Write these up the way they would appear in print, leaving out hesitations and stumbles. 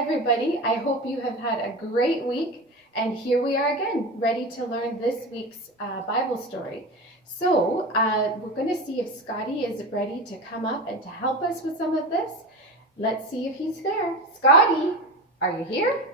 everybody. I hope you have had a great week. And here we are again, ready to learn this week's Bible story. So we're going to see if Scotty is ready to come up and to help us with some of this. Let's see if he's there. Scotty, are you here?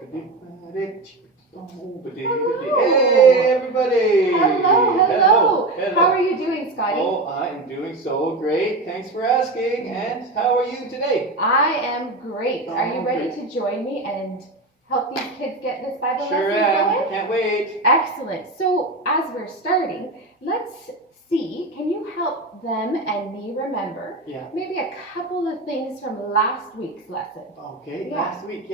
Hello. Hey, everybody! Hello. How are you doing, Scotty? Oh, I'm doing so great. Thanks for asking. And how are you today? I am great. Are you ready to join me and help these kids get this Bible Sure lesson am. going? Can't wait. Excellent. So as we're starting, let's see, can you help them and me remember maybe a couple of things from last week's lesson? Okay, last week,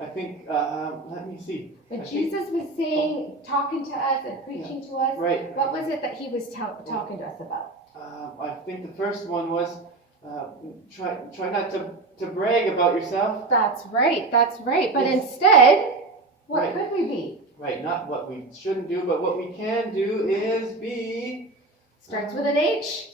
I think, let me see. When Jesus was saying, talking to us and preaching to us, right. What was it that he was talking to us about? I think the first one was try not to brag about yourself. That's right. But instead, what could we be? Right, not what we shouldn't do, but what we can do is be... Starts with an H.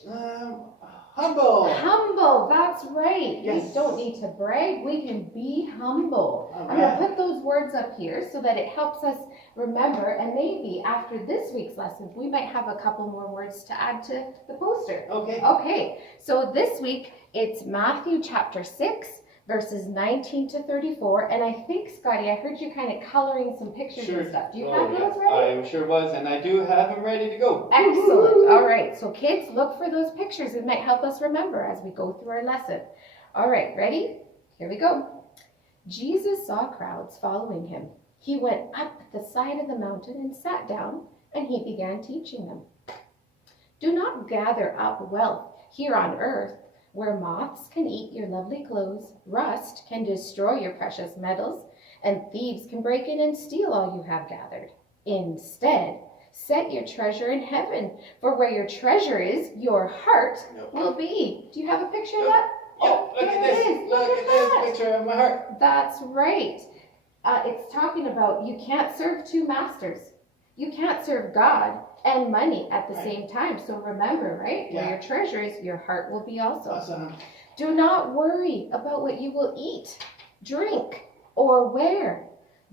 Humble. Humble, that's right. Yes. We don't need to brag. We can be humble. All I'm going to put those words up here so that it helps us remember. And maybe after this week's lesson, we might have a couple more words to add to the poster. Okay. So this week, it's Matthew chapter 6, verses 19 to 34. And I think, Scotty, I heard you kind of coloring some pictures and stuff. Do you have those ready? I sure was, and I do have them ready to go. Excellent. All right. So kids, look for those pictures. It might help us remember as we go through our lesson. All right. Ready? Here we go. Jesus saw crowds following him. He went up the side of the mountain and sat down, and he began teaching them. Do not gather up wealth here on earth, where moths can eat your lovely clothes, rust can destroy your precious metals, and thieves can break in and steal all you have gathered. Instead, set your treasure in heaven, for where your treasure is, your heart will be. Do you have a picture of that? Look at this. Look at this picture of my heart. That's right. It's talking about you can't serve two masters. You can't serve God and money at the same time. So remember, right? Where your treasure is, your heart will be also. Awesome. Do not worry about what you will eat, drink, or wear.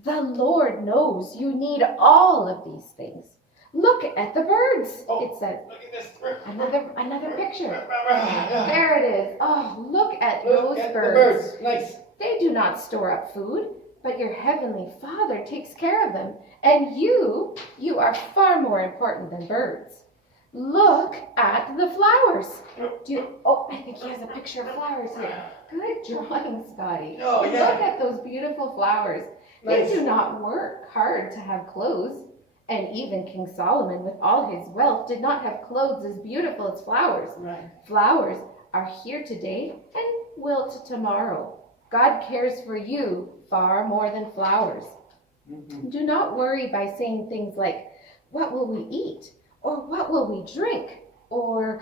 The Lord knows you need all of these things. Look at the birds. It says. Look at this. Another picture. There it is. Oh, look at those birds. The birds. Nice. They do not store up food, but your heavenly Father takes care of them. And you are far more important than birds. Look at the flowers. I think he has a picture of flowers here. Good drawing, Scotty. Look at those beautiful flowers. Nice. They do not work hard to have clothes. And even King Solomon, with all his wealth, did not have clothes as beautiful as flowers. Right. Flowers are here today and wilt tomorrow. God cares for you far more than flowers. Mm-hmm. Do not worry by saying things like, what will we eat? Or what will we drink? Or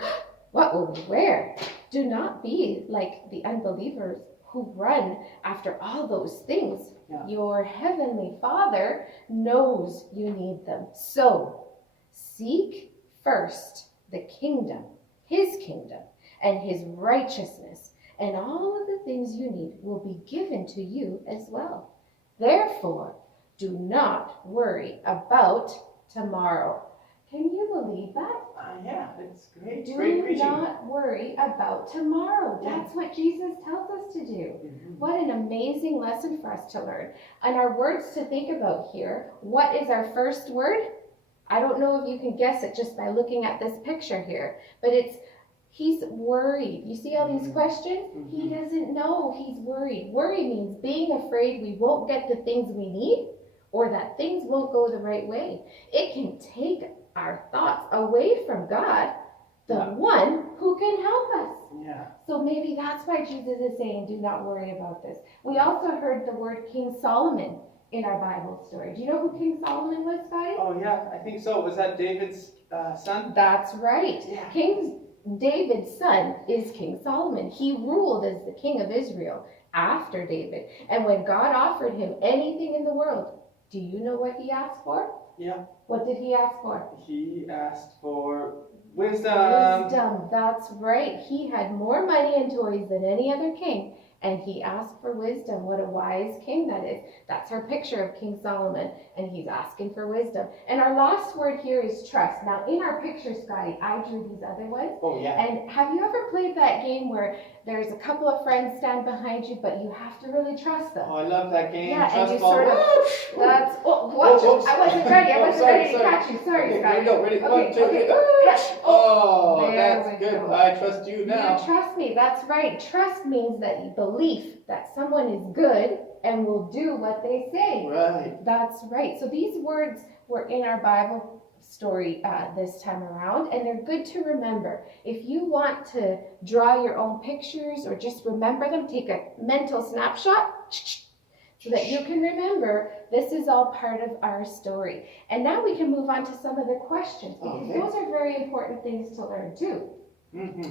what will we wear? Do not be like the unbelievers who run after all those things. Your heavenly Father knows you need them. So seek first the kingdom, his kingdom, and his righteousness, and all of the things you need will be given to you as well. Therefore, do not worry about tomorrow. Can you believe that? It's great. Do not worry about tomorrow. That's what Jesus tells us to do. Mm-hmm. What an amazing lesson for us to learn. And our words to think about here, what is our first word? I don't know if you can guess it just by looking at this picture here, but he's worried. You see all these questions? Mm-hmm. He doesn't know. He's worried. Worry means being afraid we won't get the things we need or that things won't go the right way. It can take our thoughts away from God, the one who can help us. So maybe that's why Jesus is saying, do not worry about this. We also heard the word King Solomon in our Bible story. Do you know who King Solomon was, Scotty? Oh, yeah, I think so. Was that David's son? That's right. Yeah. King David's son is King Solomon. He ruled as the king of Israel after David. And when God offered him anything in the world, do you know what he asked for? Yeah. What did he ask for? He asked for wisdom. Wisdom, that's right. He had more money and toys than any other king, And he asked for wisdom. What a wise king that is. That's our picture of King Solomon. And he's asking for wisdom. And our last word here is trust. Now, in our picture, Scotty, I drew these other ones. Oh, yeah. And have you ever played that game where there's a couple of friends stand behind you, but you have to really trust them? Oh, I love that game. Yeah, Trust and you ball. sort of, watch Whoops. I wasn't ready. I wasn't sorry, ready to sorry. catch you. Sorry, Okay, Scotty. ready, Okay, 1, 2, 3. okay. Oh, There that's we good. go. I trust you now. You trust me. That's right. Trust means that you believe that someone is good and will do what they say. Right. That's right. So these words were in our Bible story this time around, and they're good to remember. If you want to draw your own pictures or just remember them, take a mental snapshot so that you can remember this is all part of our story. And now we can move on to some of the questions, because those are very important things to learn too.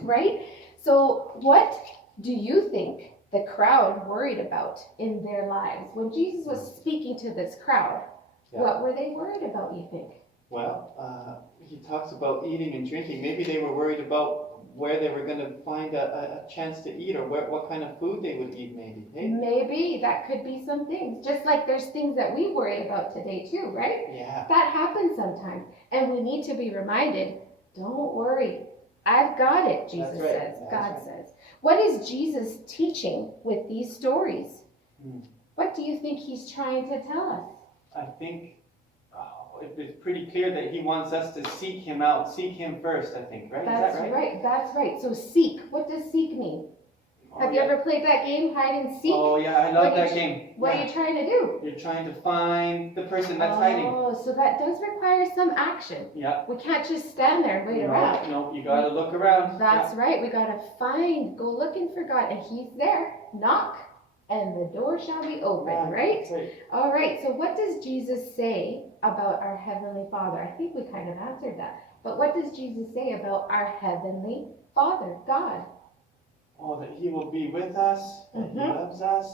Right? So what do you think the crowd worried about in their lives? When Jesus was speaking to this crowd, what were they worried about, you think? Well, he talks about eating and drinking. Maybe they were worried about where they were going to find a chance to eat, or what kind of food they would eat, maybe. Hey? Maybe that could be some things. Just like there's things that we worry about today too, right? Yeah. That happens sometimes. And we need to be reminded, don't worry. I've got it, Jesus says. God says. What is Jesus teaching with these stories? What do you think he's trying to tell us? I think it's pretty clear that he wants us to seek him out, seek him first, I think, right? That's Is that right? right. That's right. So seek. What does seek mean? Have you ever played that game, hide and seek? Oh, yeah, I love that game. What are you trying to do? You're trying to find the person that's hiding. Oh, so that does require some action. Yeah. We can't just stand there and wait around. No, you gotta look around. That's right. We gotta go looking for God, and he's there. Knock, and the door shall be open, right? All right, so what does Jesus say about our Heavenly Father? I think we kind of answered that. But what does Jesus say about our Heavenly Father, God? Oh, that he will be with us, that he loves us.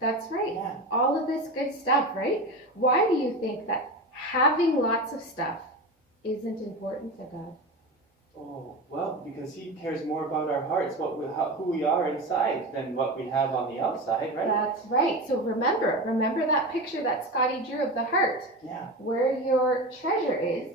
That's right. Yeah. All of this good stuff, right? Why do you think that having lots of stuff isn't important to God? Oh, well, because he cares more about our hearts, who we are inside, than what we have on the outside, right? That's right. So remember that picture that Scotty drew of the heart. Yeah. Where your treasure is,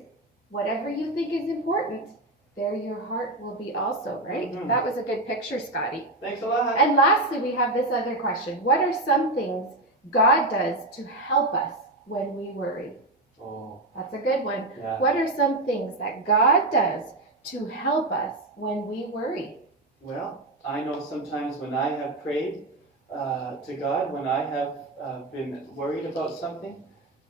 whatever you think is important, there your heart will be also, right? That was a good picture, Scotty. Thanks a lot. And lastly, we have this other question. What are some things God does to help us when we worry? Oh. That's a good one. Yeah. What are some things that God does to help us when we worry? Well, I know sometimes when I have prayed to God, when I have been worried about something,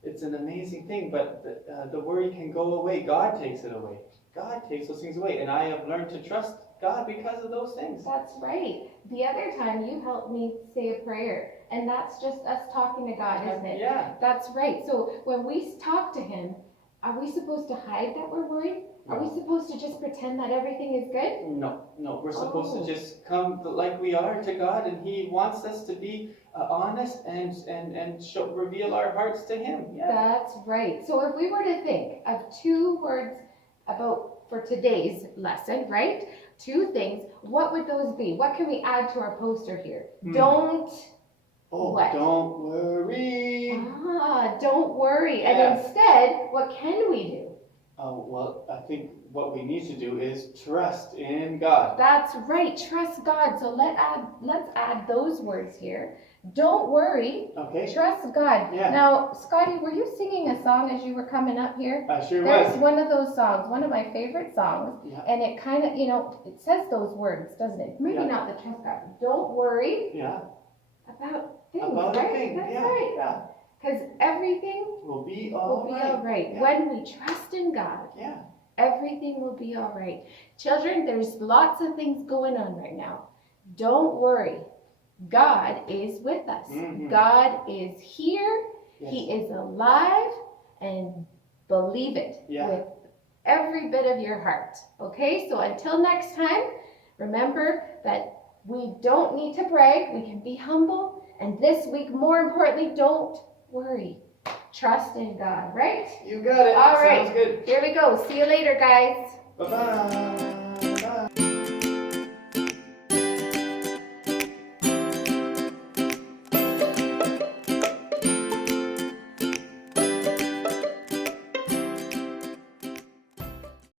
it's an amazing thing, but the worry can go away. God takes it away. God takes those things away, and I have learned to trust God because of those things. That's right. The other time you helped me say a prayer, and that's just us talking to God, isn't it? Yeah. That's right. So when we talk to him, are we supposed to hide that we're worried? Are we supposed to just pretend that everything is good? No. We're supposed to just come like we are to God, and he wants us to be honest and reveal our hearts to him. Yeah. That's right. So if we were to think of 2 words for today's lesson, right? 2 things, what would those be? What can we add to our poster here? Don't worry. Don't worry. And instead, what can we do? Oh, well, I think what we need to do is trust in God. That's right. Trust God. So let's add those words here. Don't worry. Okay. Trust God. Yeah. Now, Scotty, were you singing a song as you were coming up here? I sure There's was. one of those songs, one of my favorite songs. Yeah. And it kind of, it says those words, doesn't it? Maybe not the trust God. Don't worry. Yeah. About things, About right? things. That's Yeah. right. Yeah. Because everything Will be all right. Yeah. When we trust in God, everything will be all right. Children, there's lots of things going on right now. Don't worry. God is with us. God is here. Yes. He is alive, and believe it with every bit of your heart. Okay, so until next time, remember that we don't need to brag. We can be humble. And this week, more importantly, don't worry. Trust in God, right? You got it. All right. Sounds good. Here we go. See you later, guys. Bye-bye.